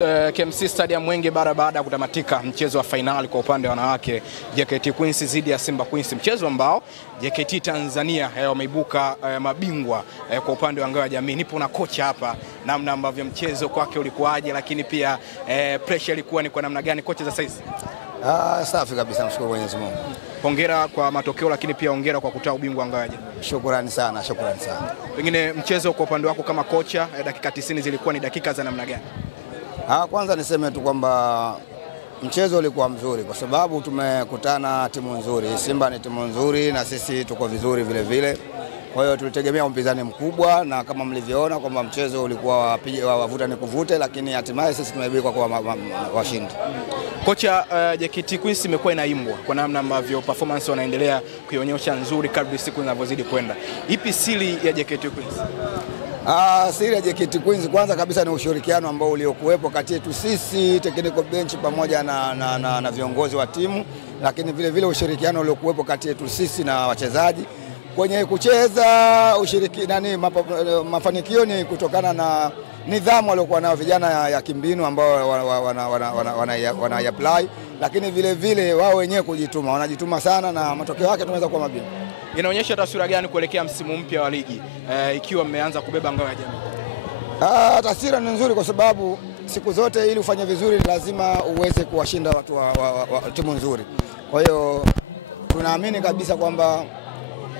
KMC Stadium Mwenge baada ya kutamatika mchezo wa finali kwa upande wa wanawake JKT Queens dhidi ya Simba Queens, mchezo ambao JKT Tanzania wameibuka mabingwa kwa upande wa ngao ya jamii. Nipo na kocha hapa, namna ambavyo mchezo kwake ulikuwaje, lakini pia pressure ilikuwa ni kwa namna gani kocha za saizi? Safi kabisa, mshukuru Mwenyezi Mungu. Hongera kwa matokeo, lakini pia hongera kwa kutoa ubingwa ngao ya jamii. Shukrani sana. Pengine mchezo kwa upande wako kama kocha, dakika 90 zilikuwa ni dakika za namna gani? Kwanza niseme tu kwamba mchezo ulikuwa mzuri kwa sababu tumekutana timu nzuri. Simba ni timu nzuri na sisi tuko vizuri vile vile. Kwa hiyo tulitegemea mpinzani mkubwa, na kama mlivyoona kwamba mchezo ulikuwa wavuta ni kuvute, lakini hatimaye sisi tumeibuka kwa washindi. Kocha, JKT Queens imekuwa inaimbwa kwa namna ambavyo performance wanaendelea kuionyesha nzuri kadri siku zinavyozidi kwenda. Ipi siri ya JKT Queens? Siri ya JKT Queens kwanza kabisa ni ushirikiano ambao uliokuwepo kati yetu sisi technical bench pamoja na viongozi wa timu, lakini vile vile ushirikiano uliokuwepo kati yetu sisi na wachezaji kwenye kucheza. Mafanikio ni kutokana na nidhamu waliokuwa nao vijana ya kimbinu ambao wana apply, lakini vile vile wao wenyewe kujituma, wanajituma sana na matokeo yake tunaweza kuwa mabingwa. Inaonyesha taswira gani kuelekea msimu mpya wa ligi ikiwa mmeanza kubeba ngao ya jamii? Taswira ni nzuri kwa sababu siku zote ili ufanye vizuri lazima uweze kuwashinda watu wa timu nzuri. Kwa hiyo tunaamini kabisa kwamba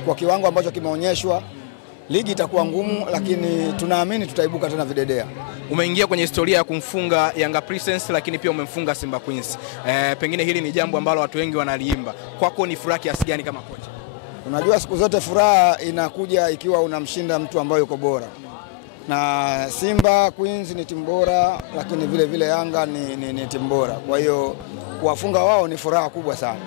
kwa kiwango ambacho kimeonyeshwa ligi itakuwa ngumu, lakini tunaamini tutaibuka tena videdea. Umeingia kwenye historia ya kumfunga Yanga Princess, lakini pia umemfunga Simba Queens. Pengine hili ni jambo ambalo watu wengi wanaliimba. Kwako ni furaha kiasi gani kama kocha? Unajua siku zote furaha inakuja ikiwa unamshinda mtu ambaye yuko bora. Na Simba Queens ni timu bora, lakini vile vile Yanga ni timu bora. Kwa hiyo kuwafunga wao ni furaha kubwa sana.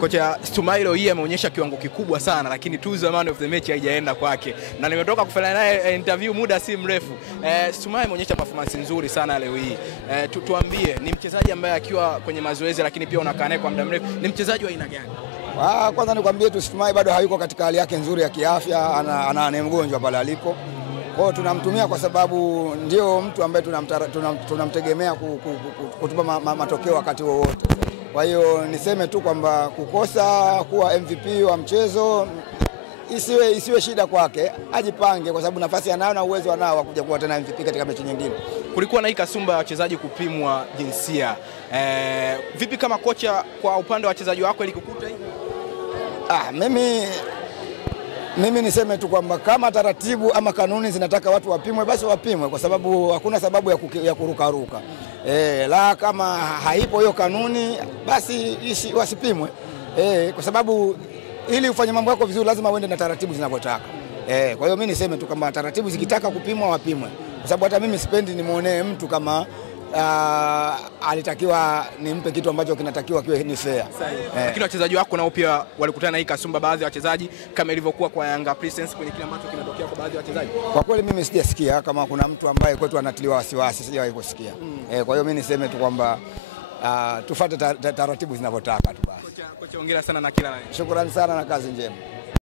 Kocha, Stumailo hii ameonyesha kiwango kikubwa sana, lakini tuzo man of the match haijaenda kwake. Na nimetoka kufanya naye interview muda si mrefu. Stumailo ameonyesha performance nzuri sana leo hii. Tuambie, ni mchezaji ambaye akiwa kwenye mazoezi lakini pia unakaa naye kwa muda mrefu, ni mchezaji wa aina gani? Kwanza nikwambie tu Stumailo bado hayuko katika hali yake nzuri ya kiafya, ana mgonjwa pale alipo. Kwa hiyo tunamtumia kwa sababu ndio mtu ambaye tunamtegemea kutupa matokeo wakati wowote. Kwa hiyo niseme tu kwamba kukosa kuwa MVP wa mchezo isiwe shida kwake, ajipange kwa sababu nafasi anayo na uwezo anao wa kuja kuwa tena MVP katika mechi nyingine. Kulikuwa na hii kasumba ya wachezaji kupimwa jinsia. Vipi kama kocha, kwa upande wa wachezaji wako ilikukuta hivi? Mimi niseme tu kwamba kama taratibu ama kanuni zinataka watu wapimwe, basi wapimwe, kwa sababu hakuna sababu ya kurukaruka. La kama haipo hiyo kanuni, basi wasipimwe. Kwa sababu ili ufanye mambo yako vizuri lazima uende na taratibu zinavyotaka. Kwa hiyo mimi niseme tu kama taratibu zikitaka kupimwa wapimwe, kwa sababu hata mimi sipendi nimuonee mtu kama alitakiwa nimpe kitu ambacho kinatakiwa kiwe ni fair. Lakini wachezaji wako nao pia walikutana na hii kasumba, baadhi ya wachezaji, kama ilivyokuwa kwa Yanga Princess kwenye kile ambacho kinatokea kwa baadhi ya wachezaji. Kwa kweli mimi sijasikia kama kuna mtu ambaye kwetu anatiliwa wasiwasi, sijawahi kusikia. Kwa hiyo mimi niseme tu kwamba tufuate taratibu zinavyotaka tu basi. Kocha, hongera sana na kila la heri. Shukrani sana na kazi njema.